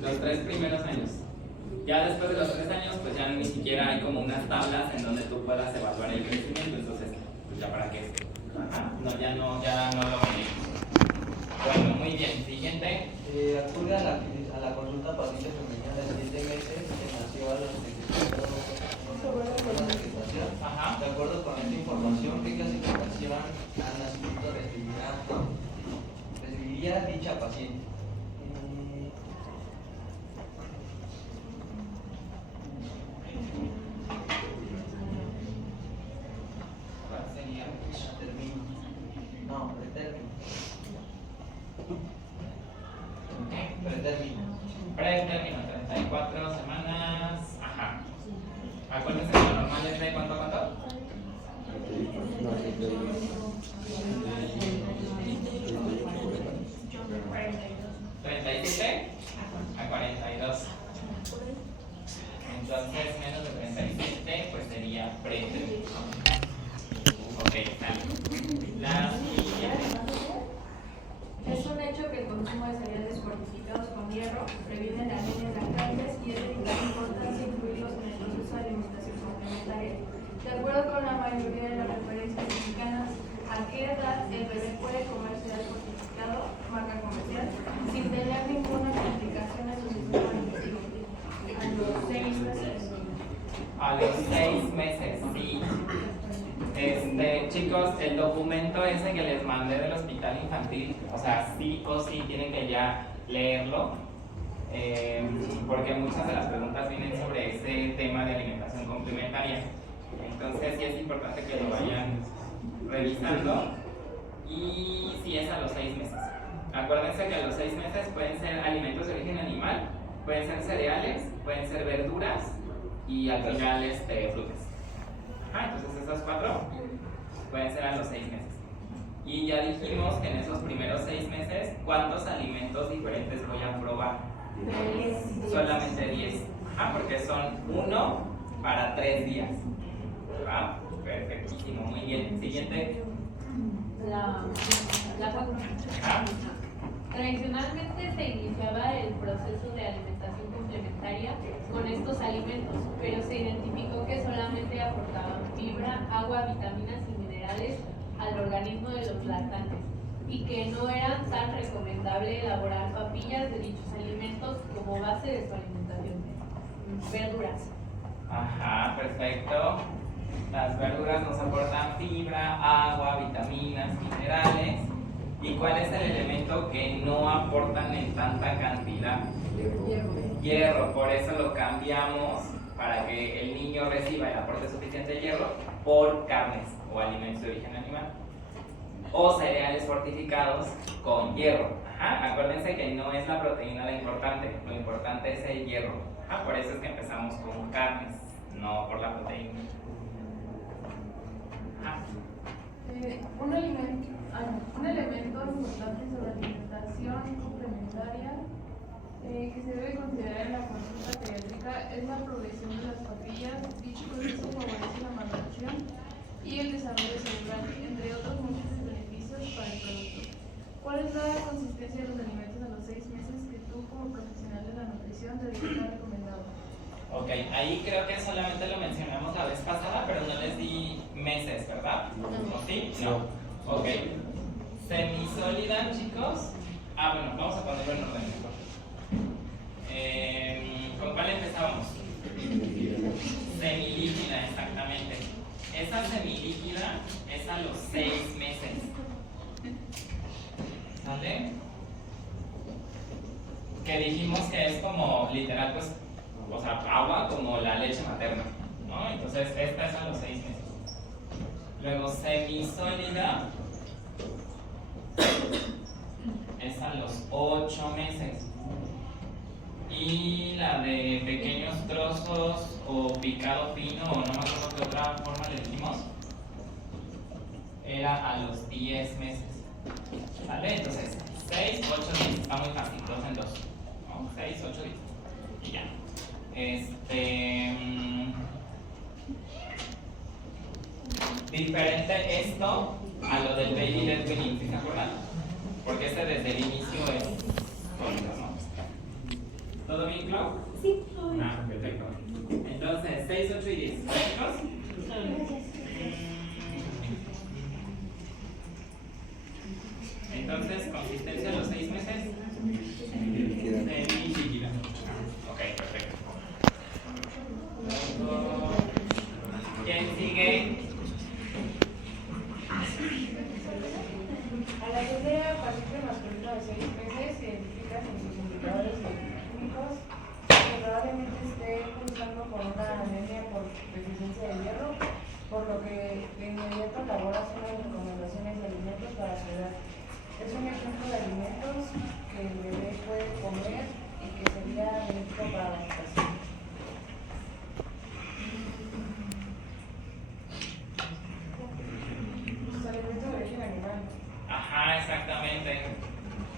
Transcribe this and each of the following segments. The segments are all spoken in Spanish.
Los 3 primeros años. Ya después de los 3 años, pues ya ni siquiera hay como unas tablas en donde tú puedas evaluar el crecimiento, entonces, pues ya para qué. Ajá. No, ya no lo medimos. Bueno, muy bien. Siguiente. Acude a la consulta paciente femenina de 7 meses que nació a los 24 de la gestación. Ajá. De acuerdo con esta información, ¿qué clasificación al nacimiento recibiría dicha paciente? ¿Cuál sería? Término. No, pretérmino. Pretérmino. Pretérmino, 34 semanas. Ajá. Acuérdense que lo normal es de cuánto a cuánto. 37 a 42. Entonces, menos de 37, pues sería pretérmino. Ok, dale. La siguiente. Es un hecho que el consumo de cereales fortificados con hierro previene las líneas lactantes y es de vital importancia incluirlos en el proceso de alimentación complementaria. De acuerdo con la mayoría de las referencias mexicanas, ¿a qué edad el bebé puede comer cereal fortificado, marca comercial, sin tener ninguna complicación en su sistema digestivo? A los 6 meses. A los 6 meses, sí. Chicos, el documento ese que les mandé del hospital infantil, o sea, sí o sí tienen que ya leerlo, porque muchas de las preguntas vienen sobre ese tema de alimentación complementaria. Entonces sí es importante que lo vayan revisando, y sí es a los 6 meses. Acuérdense que a los 6 meses pueden ser alimentos de origen animal, pueden ser cereales, pueden ser verduras y al final frutas. Entonces esas 4 pueden ser a los 6 meses. Y ya dijimos que en esos primeros 6 meses, ¿cuántos alimentos diferentes voy a probar? 10. Solamente 10. Porque son 1 para 3 días. Perfectísimo, muy bien. Siguiente. La vacuna. Tradicionalmente se iniciaba el proceso de alimentación complementaria con estos alimentos, pero se identificó que solamente aportaban fibra, agua, vitaminas y minerales al organismo de los lactantes y que no era tan recomendable elaborar papillas de dichos alimentos como base de su alimentación. Verduras. Ajá, perfecto. Las verduras nos aportan fibra, agua, vitaminas, minerales. ¿Y cuál es el elemento que no aportan en tanta cantidad? Hierro. Por eso lo cambiamos para que el niño reciba el aporte suficiente de hierro por carnes o alimentos de origen animal. O cereales fortificados con hierro. Acuérdense que no es la proteína lo importante es el hierro. Por eso es que empezamos con carnes, no por la proteína. Un elemento importante sobre la alimentación complementaria que se debe considerar en la consulta pediátrica es la progresión de las papillas. Dicho proceso favorece la maduración y el desarrollo cerebral, entre otros muchos beneficios para el producto. ¿Cuál es la consistencia de los alimentos a los 6 meses que tú, como profesional de la nutrición, deberías estar recomendado? Ok, ahí creo que solamente lo mencionamos la vez pasada, pero no les di meses, ¿verdad? ¿O sí? No. Ok. Semisólida, chicos. Bueno, vamos a ponerlo en orden mejor. ¿Con cuál empezábamos? Semilíquida, exactamente. Esa semilíquida es a los 6 meses. ¿Sale? Que dijimos que es como literal, pues, o sea, agua como la leche materna, ¿no? Entonces, esta es a los 6 meses. Luego, semisólida es a los 8 meses. Y la de pequeños trozos o picado fino, o no me acuerdo qué otra forma le dijimos, era a los 10 meses. ¿Vale? Entonces, 6, 8, 10. Está muy fácil, 2 en 2. ¿No? 6, 8, 10. Y ya. Diferente esto a lo del baby led weaning, ¿sí se acuerdan? Porque este desde el inicio es ¿Todo bien, Clau? Sí, todo bien. Ah, perfecto. Entonces, 6, 8 y 10. ¿Listos? Entonces, consistencia a los 6 meses. Semilíquida. Ok, perfecto. Luego, ¿quién sigue? A la bebé paciente masculino de 6 meses se identifica en sus indicadores bioquímicos que probablemente esté cursando con una anemia por deficiencia de hierro, por lo que de inmediato elaboras unas recomendaciones de alimentos para su edad. Es un ejemplo de alimentos que el bebé puede comer y que sería benéfico para la lactación. Los alimentos de origen animal. Ajá, exactamente.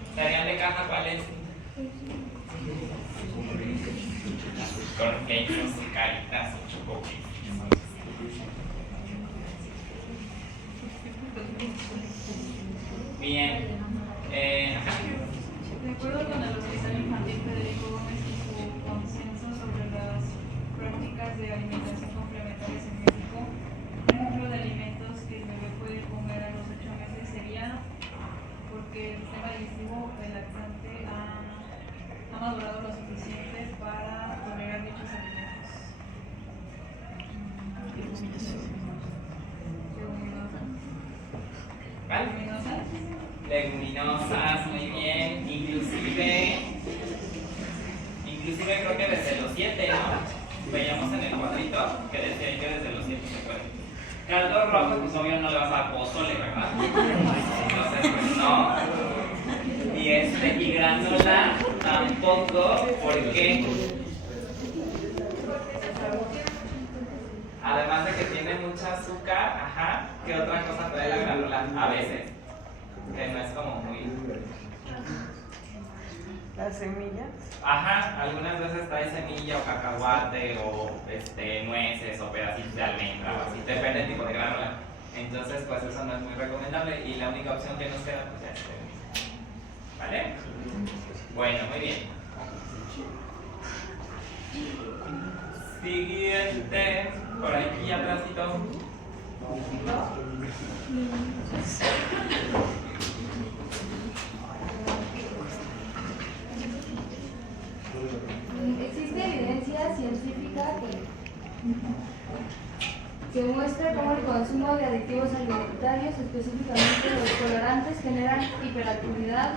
¿Estarían de caja cuáles? Cornflakes, caritas o chococakes. Bien. Ajá. De acuerdo con el Hospital Infantil Federico Gómez y su consenso sobre las prácticas de alimentación complementarias en México, un ejemplo de alimentos que el bebé puede comer a los 8 meses sería porque el sistema digestivo del lactante ha madurado lo suficiente para tolerar dichos alimentos. ¿Vale? Leguminosas. Leguminosas, muy bien. Inclusive creo que desde los 7, ¿no? Veíamos en el cuadrito que decía que desde los 7 se puede. Caldo rojo, pues obvio no le vas a dar pozole, ¿verdad? Entonces, pues no. Y granola tampoco, ¿por qué? Además de que tiene mucha azúcar, ajá, ¿qué otra cosa trae la granola? A veces, que no es como muy... ¿Las semillas? Ajá, algunas veces trae semilla o cacahuate o nueces o pedacitos de almendra o así, depende del tipo de granola. Entonces, pues eso no es muy recomendable y la única opción que nos queda pues ya es este. ¿Vale? Bueno, muy bien. Siguiente, por aquí atrásito. Existe evidencia científica que muestra cómo el consumo de aditivos alimentarios, específicamente los colorantes, generan hiperactividad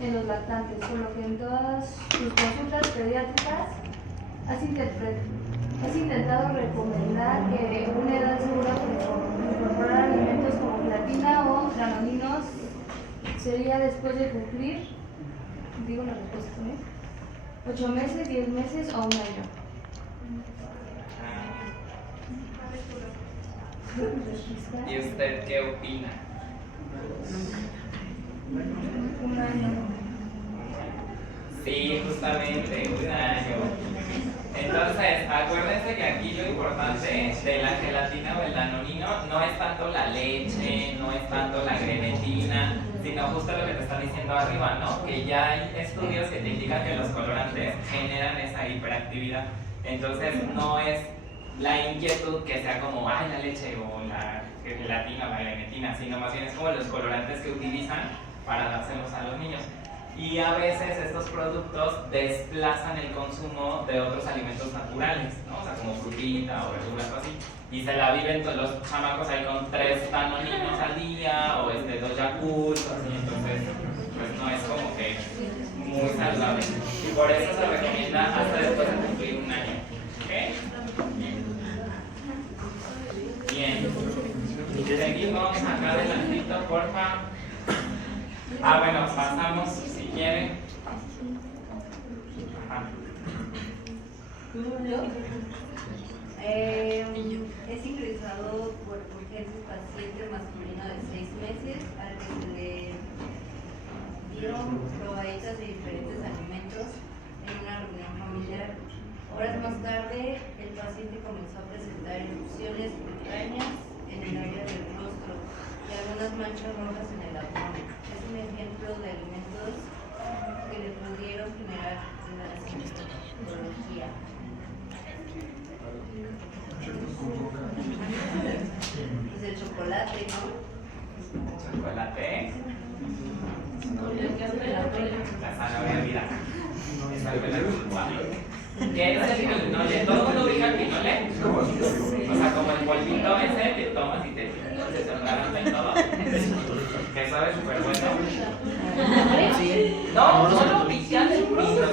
en los lactantes, por lo que en todas sus consultas pediátricas has intentado recomendar que una edad segura para incorporar alimentos como gelatina o granolinos sería después de cumplir, digo la respuesta, 8 meses, 10 meses o un año. ¿Y usted qué opina? Un año. Sí, justamente, un año. Entonces, acuérdense que aquí lo importante de la gelatina o el danonino no es tanto la leche, no es tanto la grenetina, sino justo lo que te están diciendo arriba, ¿no? Que ya hay estudios que te indican que los colorantes generan esa hiperactividad. Entonces, no es la inquietud que sea como, ay, la leche o la gelatina o la grenetina, sino más bien es como los colorantes que utilizan para dárselos a los niños. Y a veces estos productos desplazan el consumo de otros alimentos naturales, ¿no? O sea, como frutita o verduras o así. Y se la viven todos los chamacos ahí con 3 danoninos al día o 2 Yakult, así. Entonces, pues no es como que muy saludable. Y por eso se recomienda hasta después de cumplir un año. ¿Ok? Bien. Seguimos acá adelantito, porfa. Ah, bueno, pasamos si quieren. Ajá. Es ingresado por urgencias paciente masculino de 6 meses al que se le dieron probaditas de diferentes alimentos en una reunión familiar. Horas más tarde, el paciente comenzó a presentar erupciones cutáneas en el área del rostro y algunas manchas rojas en el abdomen. Es un ejemplo de alimentos que le pudieron generar la La zanahoria, mira. Es algo inexplicable. ¿Qué es el pinole? ¿Todo el mundo ubica el pinole? O sea, como el polvito ese que tomas y te desangara y todo. Que sabe súper bueno. No, solo oficial del pino.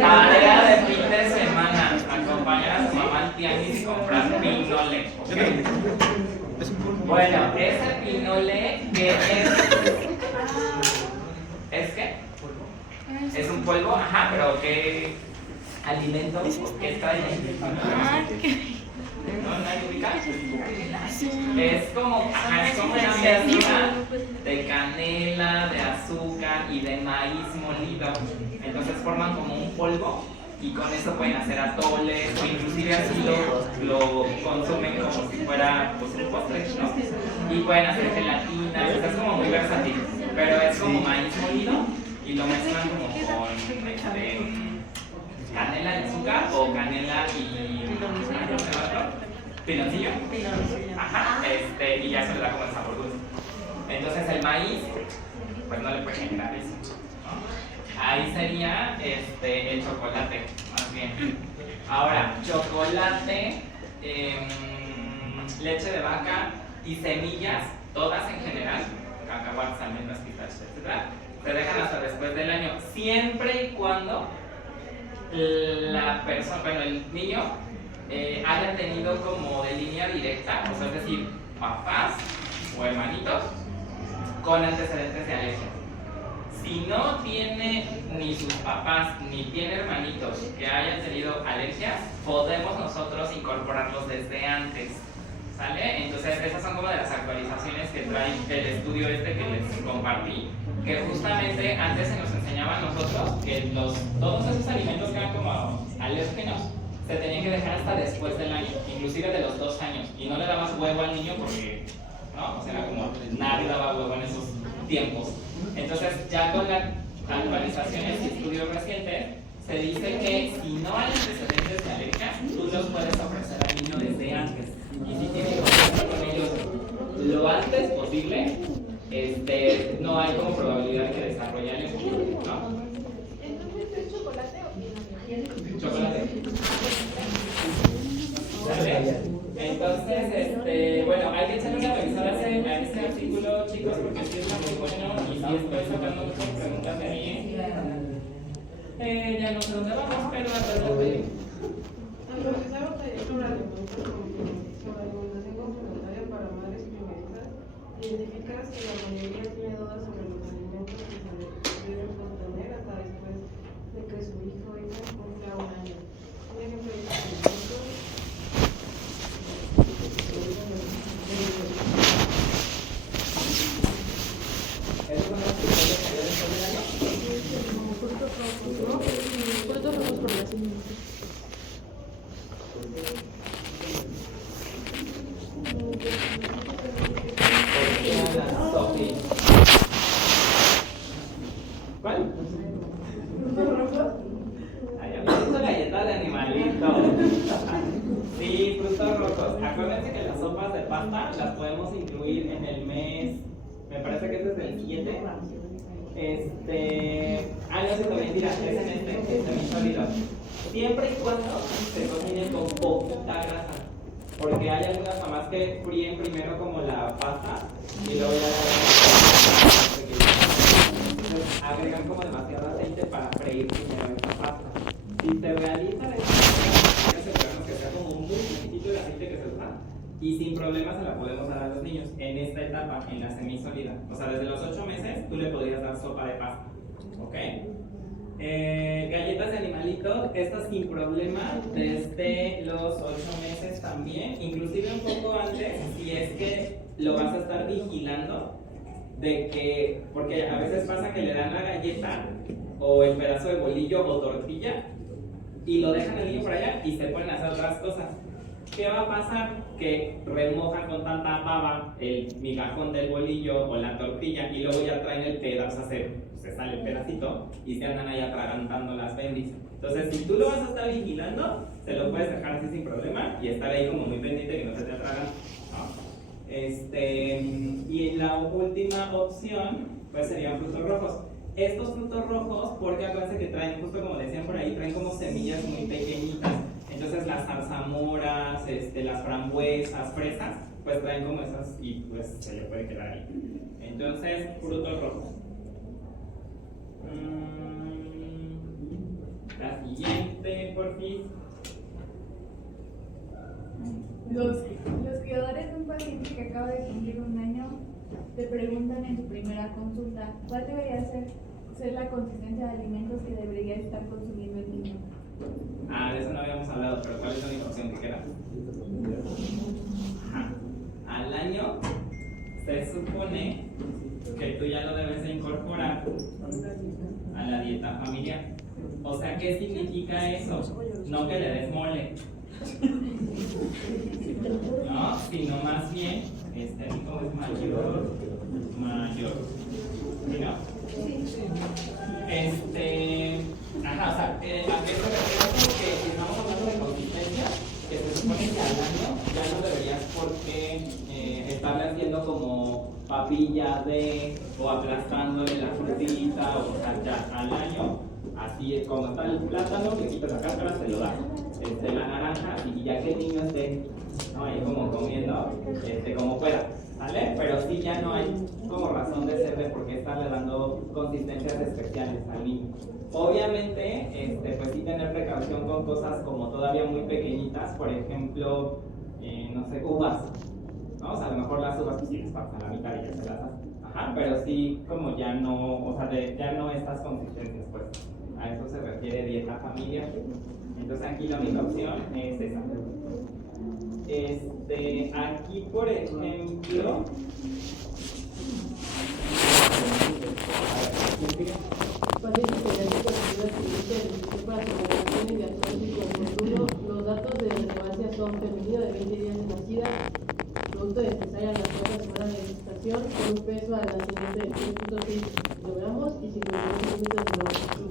Tarea de fin de semana. Acompañar a su mamá al tianguis y comprar pinole. ¿Okay? Bueno, ese pinole que ¿es qué? Es un polvo, ajá, pero ¿qué alimento? ¿Qué trae ahí? ¿No? ¿Nadie ubica? Es como una mezcla de canela, de azúcar y de maíz molido. Entonces forman como un polvo y con eso pueden hacer atoles o inclusive así lo consumen como si fuera pues, un postre, ¿no? Y pueden hacer gelatina, o sea, es como muy versátil, pero es como maíz molido y lo mezclan como con canela y azúcar o canela y piloncillo. Ajá, y ya se le da como el sabor dulce. Entonces el maíz, pues no le puede generar eso, ¿no? Ahí sería el chocolate, más bien. Ahora, chocolate, leche de vaca y semillas, todas en general, cacahuates, almendras, pistachos, etc., se dejan hasta después del año, siempre y cuando la persona, bueno, el niño haya tenido como de línea directa, o sea, es decir, papás o hermanitos con antecedentes de alergia. Si no tiene ni sus papás ni tiene hermanitos que hayan tenido alergias, podemos nosotros incorporarlos desde antes, ¿sale? Entonces esas son como de las actualizaciones que trae el estudio que les compartí, que justamente antes se nos enseñaba a nosotros que todos esos alimentos que eran como alérgenos se tenían que dejar hasta después del año, inclusive de los 2 años, y no le dabas huevo al niño porque, ¿no? O sea, era como nadie daba huevo en esos tiempos. Entonces, ya con las actualizaciones y estudios recientes, se dice que si no hay antecedentes de alergia, tú los puedes ofrecer al niño desde antes. Y si tienes que conversar con ellos lo antes posible, no hay como probabilidad de que desarrolle alergia, ¿no? Entonces, ¿es chocolate o pinole? Chocolate. ¿Sale? Entonces, bueno, hay que echarle una revisada a ese artículo, chicos, porque sí está muy bueno y sí estoy sacando muchas preguntas de ahí. Ya no sé dónde vamos, pero hasta el pedí. Al realizar un taller sobre alimentación complementaria para madres primerizas, identificas que la mayoría tiene dudas sobre los alimentos que se deben contener hasta después de que su hijo o hija cumpla 1 año. Un ejemplo de este alimento Frutos rojos por las ¿Cuál? Ay, a mí me hizo galleta de animalito. Sí, frutos rojos. Acuérdense que las sopas de pasta las podemos incluir en el mes, me parece que este es el 7. No sé, mentira, es en semisólido. Siempre y cuando se cocine con poquita grasa. Porque hay algunas mamás que fríen primero como la pasta y luego ya entonces agregan como demasiado aceite para freír primero esa pasta. Si se realiza de esta manera, asegurarnos que sea como muy poquitito el aceite que se usa y sin problemas se la podemos dar a los niños en esta etapa, en la semisólida. O sea, desde los 8 meses tú le podrías dar sopa de pasta. ¿Ok? Galletas de animalito, estas sin problema desde los 8 meses también, inclusive un poco antes, si es que lo vas a estar vigilando de que, porque a veces pasa que le dan la galleta o el pedazo de bolillo o tortilla y lo dejan el niño por allá y se ponen a hacer otras cosas. ¿Qué va a pasar? Que remojan con tanta baba el migajón del bolillo o la tortilla y luego ya traen el pedazo, se sale el pedacito y se andan ahí atragantando las bendis. Entonces, si tú lo vas a estar vigilando, se lo puedes dejar así sin problema y estar ahí como muy pendiente que no se te atragan, ¿no? Y la última opción, pues serían frutos rojos. Estos frutos rojos, porque acuérdense que traen, justo como decían por ahí, traen como semillas muy pequeñitas. Entonces las zarzamoras, las frambuesas, fresas, pues traen como esas y pues se le puede quedar ahí. Entonces, frutos rojos. La siguiente, por fin. Los cuidadores de un paciente que acaba de cumplir un año te preguntan en tu primera consulta cuál debería ser la consistencia de alimentos que debería estar consumiendo el niño. De eso no habíamos hablado, pero ¿cuál es la única opción que queda? Ajá. Al año se supone que tú ya lo debes de incorporar a la dieta familiar. O sea, ¿qué significa eso? No que le des mole, no, sino más bien, ¿cómo es mayor? ¿Sí, no? Ajá, o sea, ¿a qué se refiere? Porque si estamos hablando de consistencia, que se supone que al año ya no deberías por qué estarle haciendo como papilla o aplastándole la frutita, o sea, ya al año, así es como está el plátano, le quitas la cáscara, se lo das. La naranja, y ya que el niño esté, ¿no?, ahí como comiendo, como pueda, ¿vale? Pero sí ya no hay como razón de ser de por qué estarle dando consistencias especiales al niño. Obviamente, pues sí tener precaución con cosas como todavía muy pequeñitas, por ejemplo, no sé, uvas, ¿no? O sea, a lo mejor las uvas pues sí les pasan la mitad y ya se las das. Ajá, pero sí como ya no, o sea, ya no estas consistencias, pues, a eso se refiere dieta familiar. Entonces aquí la única opción es esa. Aquí por ejemplo, pacientes pediátricos con una experiencia de nutrición para su evaluación y diagnóstico oportuno. Los datos de relevancia son femenino de 20 días de nacida, producto de cesárea a las 4 semanas de gestación, con un peso al nacimiento de 3.6 kilogramos y 52 centímetros de longitud.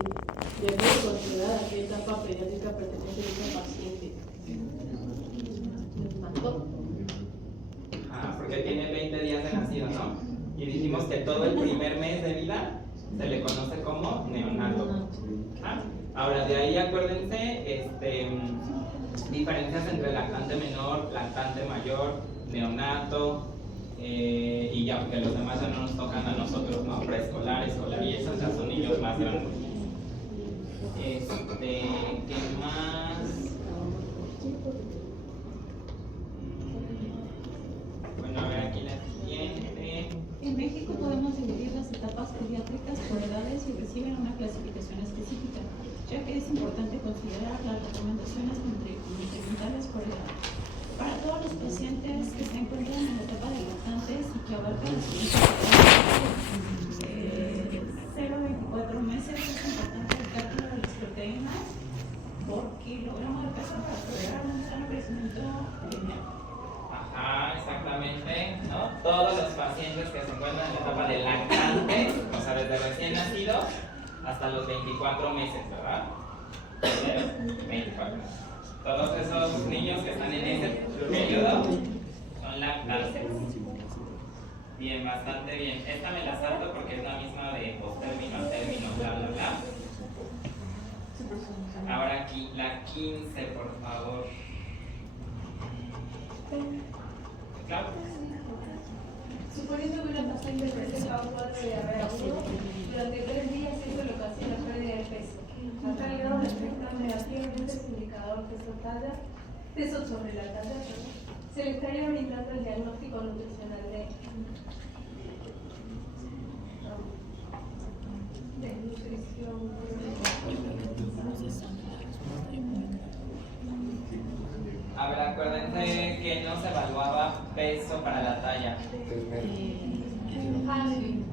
De acuerdo con su edad, a qué etapa pediátrica pertenece ese paciente. ¿Les mató? Porque tiene 20 días de nacido, ¿no? Y dijimos que todo el primer mes de vida se le conoce como neonato. Ahora, de ahí acuérdense, diferencias entre lactante menor, lactante mayor, neonato, y ya, porque los demás ya no nos tocan a nosotros, ¿no? Preescolar, escolar, y esos ya son niños más grandes. ¿Qué más? Bueno, a ver aquí la siguiente. En México podemos dividir las etapas pediátricas por edades y reciben una clasificación específica, ya que es importante considerar las recomendaciones nutrimentales por edad. Para todos los pacientes que se encuentran en la etapa de lactantes y que abarcan las siguientes edades, 0 a 24 meses, es importante el cálculo de las proteínas por kilogramo de peso para lograr un sano crecimiento lineal. Ajá, exactamente, ¿no? Todos los pacientes que se encuentran en la etapa de lactante, o sea, desde recién nacidos hasta los 24 meses, ¿verdad? 24. Todos esos niños que están en ese periodo son lactantes. Bien, bastante bien. Esta me la salto porque es la misma de postérmino a término, bla, bla, bla. Ahora aquí, la 15, por favor. Claro. Suponiendo que una paciente presenta un cuadro de diarrea agudo, durante 3 días esto le ocasiona pérdida de peso. Hasta el grado de afectar negativamente su indicador peso sobre la talla, se le estaría brindando el diagnóstico nutricional de nutrición. A ver, acuérdense que no se evaluaba peso para la talla.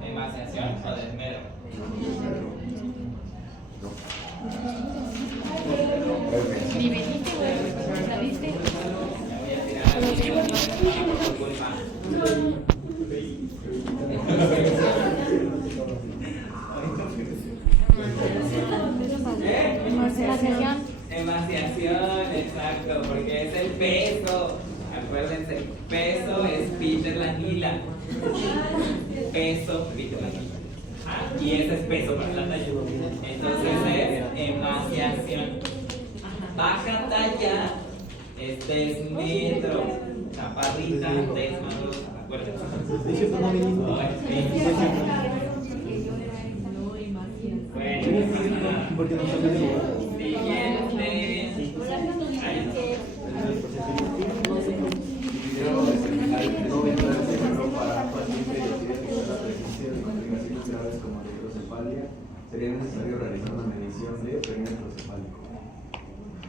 ¿Emaciación o desmero? Ni veniste, güey, ¿la viste? Ya voy a tirar a mi por culpa. Emaciación, exacto, porque es el peso. Acuérdense, peso es Peter peso, y ese es peso para la talla. Entonces es emaciación. Baja talla, este es metro. Chaparrita, desmadrosa, acuérdense. Bueno, siguiente. Como la hidrocefalia, sería necesario realizar una medición de perímetro cefálico.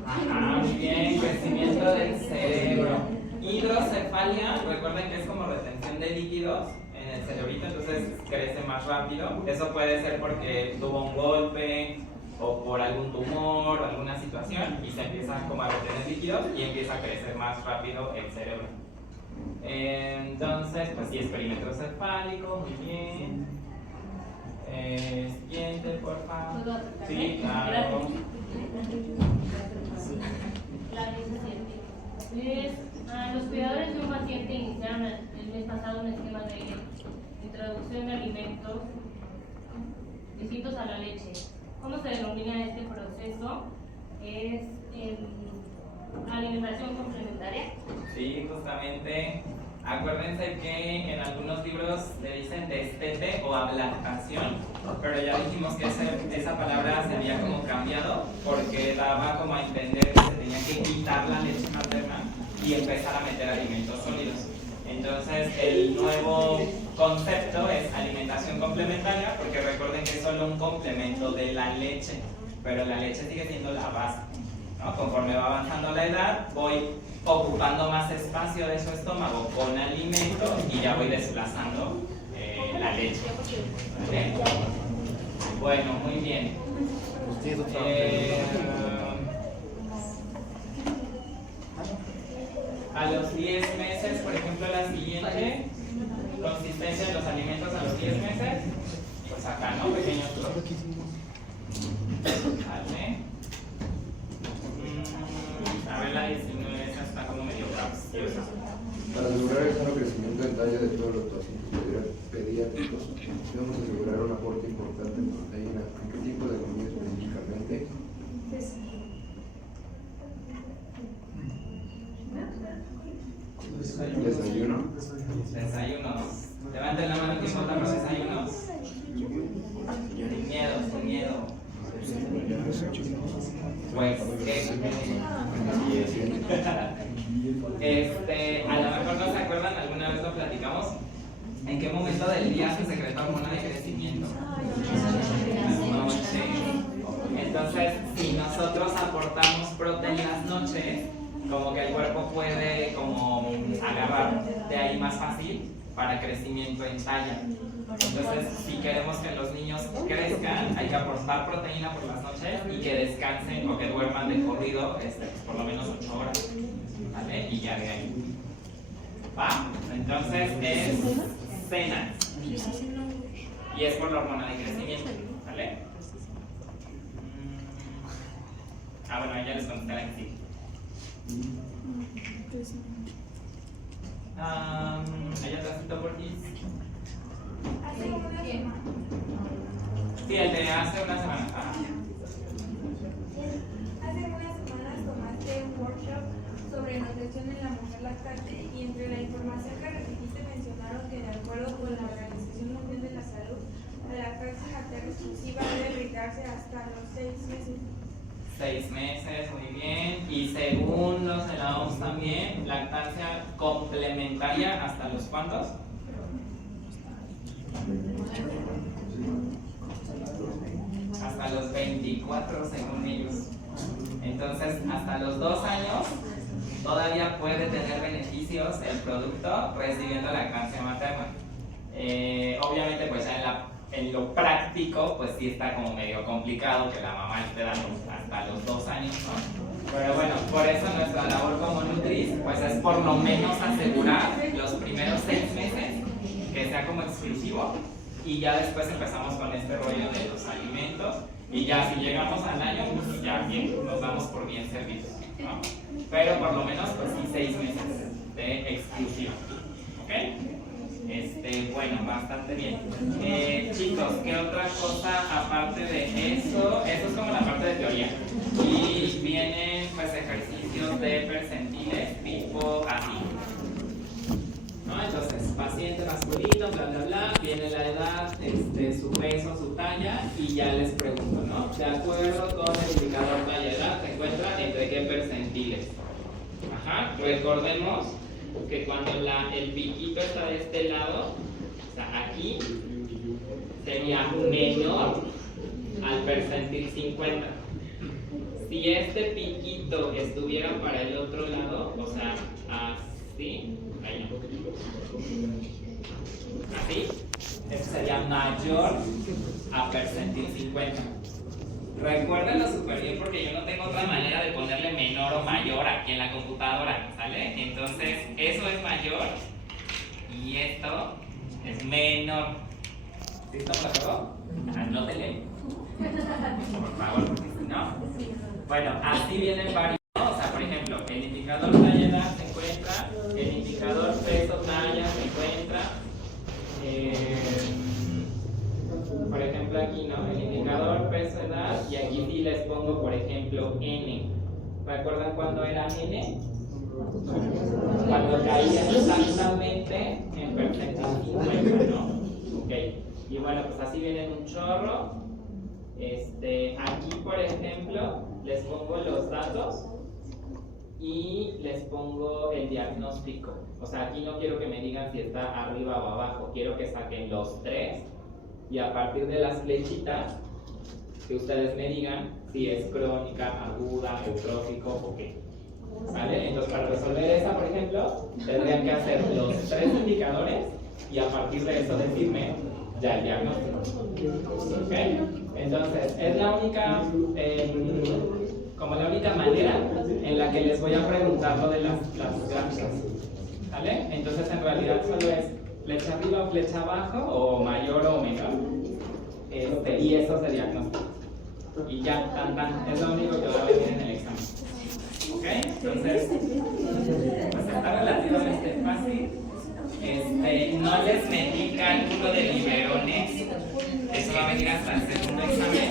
Ajá, muy bien, crecimiento del cerebro. Hidrocefalia, recuerden que es como retención de líquidos en el cerebrito, entonces crece más rápido. Eso puede ser porque tuvo un golpe o por algún tumor o alguna situación y se empieza como a retener líquidos y empieza a crecer más rápido el cerebro. Entonces, pues sí, es perímetro cefálico, muy bien. Siguiente, por favor. Sí, claro. Los cuidadores de un paciente iniciaron el mes pasado un esquema de introducción de alimentos distintos a la leche. ¿Cómo se denomina este proceso? ¿Es alimentación complementaria? Sí, justamente. Acuérdense que en algunos libros le dicen destete o ablactación, pero ya dijimos que esa palabra se había como cambiado porque daba como a entender que se tenía que quitar la leche materna y empezar a meter alimentos sólidos. Entonces el nuevo concepto es alimentación complementaria, porque recuerden que es solo un complemento de la leche, pero la leche sigue siendo la base, ¿no? Conforme va avanzando la edad, voy ocupando más espacio de su estómago con alimento y ya voy desplazando la leche. ¿Vale? Bueno, muy bien. A los 10 meses, por ejemplo, la siguiente consistencia de los alimentos a los 10 meses, pues acá, ¿no? Pequeños trozos. ¿Vale? A ver, la 19, esa está como medio capciosa. Para asegurar el sano crecimiento en talla de todos los pacientes pediátricos, debemos asegurar un aporte importante de proteína. ¿En qué tipo de comida específicamente? ¿Desayuno? Desayunos. Levanten la mano que falta para desayunos. Sin miedo, sin miedo. Pues, a lo mejor no se acuerdan, alguna vez lo platicamos. ¿En qué momento del día se secreta hormona de crecimiento? Las noches. Entonces, si nosotros aportamos proteína en las noches, como que el cuerpo puede como agarrar de ahí más fácil para crecimiento en talla. Entonces, si queremos que los niños crezcan, hay que aportar proteína por las noches y que descansen o que duerman de corrido pues por lo menos 8 horas. ¿Vale? Y ya de ahí. ¿Va? Entonces es cena. Y es por la hormona de crecimiento. ¿Vale? Bueno, ya les contesté la que sí. ¿Hay atrásito por ti? Hace una semana. Sí, el de hace una semana. Hace unas semanas tomaste un workshop sobre nutrición en la mujer lactante y entre la información que recibiste mencionaron que de acuerdo con la Organización Mundial de la Salud, la lactancia materna exclusiva debe brindarse hasta los 6 meses. 6 meses, muy bien. Y según los de la OMS también, lactancia complementaria hasta los ¿cuántos? Hasta los 24 según ellos. Entonces, hasta los 2 años todavía puede tener beneficios el producto recibiendo lactancia materna. Obviamente, pues ya en lo práctico, pues sí está como medio complicado que la mamá esté dando hasta los 2 años, ¿no? Pero bueno, por eso nuestra labor como Nutris, pues es por lo menos asegurar los primeros 6 meses que sea como exclusivo y ya después empezamos con este rollo de los alimentos y ya si llegamos al año, pues ya bien, nos damos por bien servidos, ¿no? Pero por lo menos, pues sí, 6 meses de exclusiva, ¿ok? Bueno, bastante bien. Chicos, ¿qué otra cosa aparte de eso? Eso es como la parte de teoría. Y vienen pues ejercicios de percentiles tipo así. ¿No? Entonces, paciente masculino, bla, bla, bla, viene la edad, su peso, su talla, y ya les pregunto, ¿no? De acuerdo con el indicador talla-edad, se encuentra entre qué percentiles. Ajá, recordemos que cuando el piquito está de este lado, o sea, aquí, sería menor al percentil 50. Si este piquito estuviera para el otro lado, o sea, así, ahí, así, esto sería mayor a percentil 50. Recuérdenlo súper bien porque yo no tengo otra manera de ponerle menor o mayor aquí en la computadora, ¿sale? Entonces, eso es mayor y esto es menor. ¿Sí estamos de acuerdo? Anótenle. Por favor, porque si no. Bueno, así vienen varios. O sea, por ejemplo, el indicador talla-edad se encuentra, el indicador peso-talla se encuentra. Por ejemplo aquí, ¿no? El indicador peso-edad, y aquí sí les pongo, por ejemplo, N. ¿Recuerdan cuándo era N? Cuando caía exactamente en percentil 50, ¿no? Ok. Y bueno, pues así vienen un chorro. Aquí, por ejemplo, les pongo los datos y les pongo el diagnóstico. O sea, aquí no quiero que me digan si está arriba o abajo, quiero que saquen los tres. Y a partir de las flechitas, que ustedes me digan si es crónica, aguda, eutrófico o qué. ¿Vale? Entonces, para resolver esa, por ejemplo, tendrían que hacer los tres indicadores y a partir de eso decirme ya el diagnóstico. ¿Ok? Entonces, es la única, como la única manera en la que les voy a preguntar lo de las gráficas. ¿Vale? Entonces, en realidad solo es flecha arriba o flecha abajo, o mayor o menor, y eso se diagnostica. Y ya, es lo único que va a venir en el examen. ¿Ok? Entonces, pues está relativamente fácil. No les metí cálculo de biberones, eso va a venir hasta el segundo examen.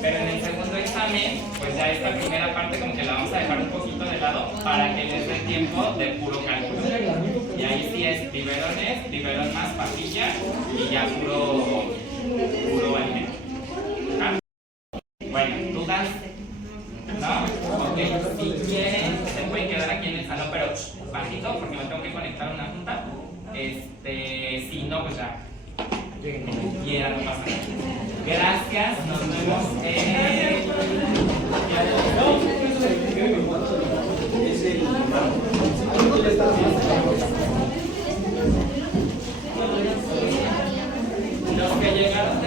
Pero en el segundo examen, pues ya esta primera parte como que la vamos a dejar un poquito de lado para que les dé tiempo de puro cálculo. Y ahí sí es biberones, biberón más papilla y ya puro alimento. ¿Ah? Bueno, ¿dudas? ¿No? Ok, si quieren, se pueden quedar aquí en el salón, pero bajito porque me tengo que conectar a una junta. Si no, pues ya. Como quieran, no pasa nada. Gracias, nos vemos los que llegaron.